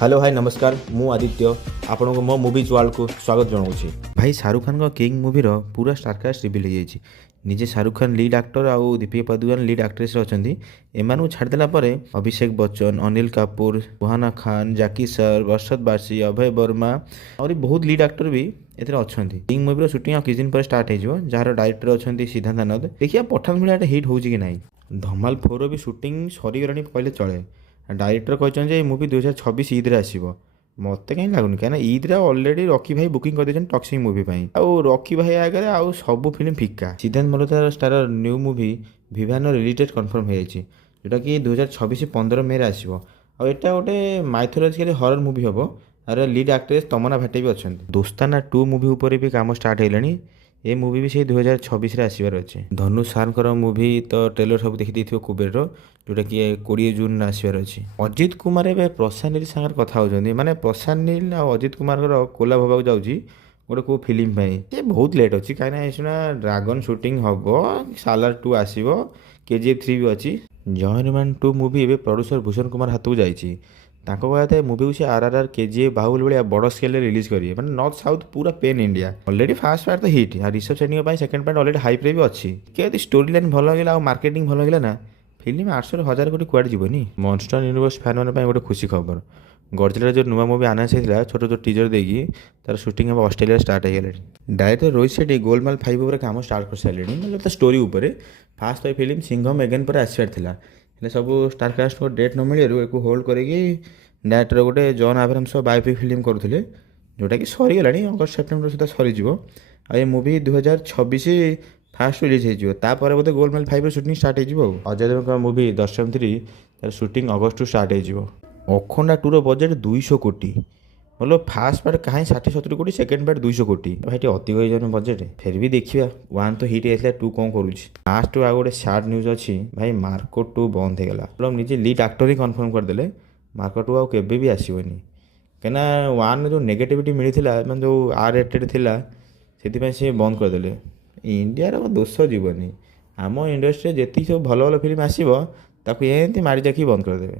Hello hi नमस्कार मु आदित्य आपन को मो मूवीज वर्ल्ड को स्वागत जनाऊँगी। भाई शाहरुख खान का किंग मूवी रो पूरा स्टारकास्ट रिवील हो जाइए। निजे शाहरुख खान लीड एक्टर आउ दीपिका पादुकोण लीड एक्ट्रेस अच्छा एमू छाड़देला अभिषेक बच्चन अनिल कपूर सुहाना खान जैकी श्रॉफ अरशद वारसी अभय वर्मा और बहुत लीड एक्टर भी अच्छा। किंग मूवी शूटिंग आ किछ दिन पर स्टार्ट हो जार डायरेक्टर अच्छा सिद्धांत आनंद। देखिए पठान भाया हिट हो कि ना। धमाल 4 भी शूटिंग सरीगला कहले चले। डायरेक्टर कहते मूवी 2026 ईद रे आसीबो। मत कहीं लगुनि कहीं ईद रे अलरेडी रॉकी भाई बुकिंग कर देछन टॉक्सिक मूवी आउ रॉकी भाई आगे आउ सब फिल्म फिका। Siddhant Malhotra star new movie Vivaan release date confirm हो जाएगी जोटा कि 2026 15 मे आसो। आटा गोटे माइथोलॉजिकल हॉरर मूवी हम और लीड एक्ट्रेस तमन्ना भाटी भी अच्छा। दोस्ताना 2 मूवी उपर भी काम स्टार्ट होलानी। ये मूवी भी से 2026 आसबार अच्छे। धनुष सार मूवी तो ट्रेलर सब देखी कुबेर जोटा कि 20 जून आसबार अच्छे। अजित कुमार ए प्रशांत नील सागर कथा होती माने प्रशांत नील और अजित कुमार कोलाब होगा जाऊँगी गोटे को फिल्म ये बहुत लेट अच्छी कहीं ड्रागन शूटिंग हम सालार 2 आसो KGF 3 भी अच्छी। जवान 2 movie a producer Bhushan Kumar हाथ को जाइए। कहते मूवी को RRR KGF बाहुबली भाया बड़ स्केल रिलीज करेंगे मैंने नॉर्थ साउथ पूरा pan India. Already first part तो hit research setting second part already hype रे भी अच्छी। कि स्टोरी लाइन भल लगे मार्केटिंग भल लगे ना फिल्म 800 1000 कोटी कुआडे जीवनी। मॉन्स्टर यूनिवर्स फैन मैंने गोटे खुशी खबर गडजिला जो नुआ मूवी आनाउंस होता छोट छोट टीजर देगी तार शूटिंग हम ऑस्ट्रेलिया स्टार्ट हो गले। डायरेक्टर रोहित शेट्टी गोलमाल 5 उपर काम स्टार्ट कर सारे मतलब स्टोरी उपर फास्ट पाई फिल्म सिंघम एगेन पर आसबार सब स्टारकास्ट को डेट न मिलू एक होल्ड करके डायरेक्टर गोटे जॉन अब्राहम्स बायोपिक फिल्म करुले जोटा कि सरीगला अगस्ट सेप्टेम्बर सुधा सरीज। ये मूवी 2026 फास्ट रिलीज होपर बोधे गोलमाल 5 शूटिंग स्टार्ट हो। अजय देवगन मूवी दर्शन 3 तार शूटिंग अगस्ट स्टार्ट हो। अखंडा 2 बजेट 200 कोटी मतलब फास्ट पार्ट कहीं 60-70 कोटी सेकेंड पार्ट 200 कोटी भाई अधिक हो जाए बजेट फिर भी देखिए 1 तो हिट आसा 2 कौन करुँ। लास्ट आ गोटे साड न्यूज अच्छी भाई मार्को 2 बंद होगा मतलब निजे लीड एक्टर ही कन्फर्म करदे मार्को 2 आगे भी आसोनी कहीं 1 जो नेगेटिविटी मिलता मैं जो R रेटेड थिला से बंद करदे। इंडिया दोष जीवनी आम इंडस्ट्री जी सब भल भल फिल्म आसो ताकि एमती मारी जाकि बंद करदे।